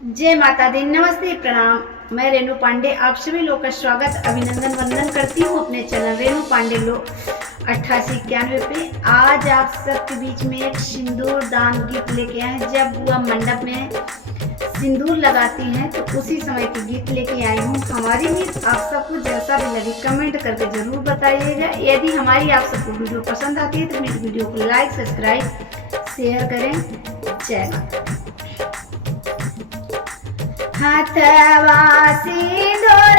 जय माता दी। नमस्ते, प्रणाम। मैं रेणु पांडे आप सभी लोग का स्वागत अभिनंदन वंदन करती हूँ अपने चैनल रेणु पांडे लोग 8891 पे। आज आप सबके बीच में एक सिंदूर दान गीत लेके आए हैं। जब वह मंडप में सिंदूर लगाती हैं तो उसी समय की गीत लेके आई हूँ। हमारी गीत आप सबको जैसा भी लगे कमेंट करके जरूर बताइएगा। यदि हमारी आप सबको वीडियो पसंद आती है तो मेरी वीडियो को लाइक सब्सक्राइब शेयर करें। जय माता। हाथवा सिंदूर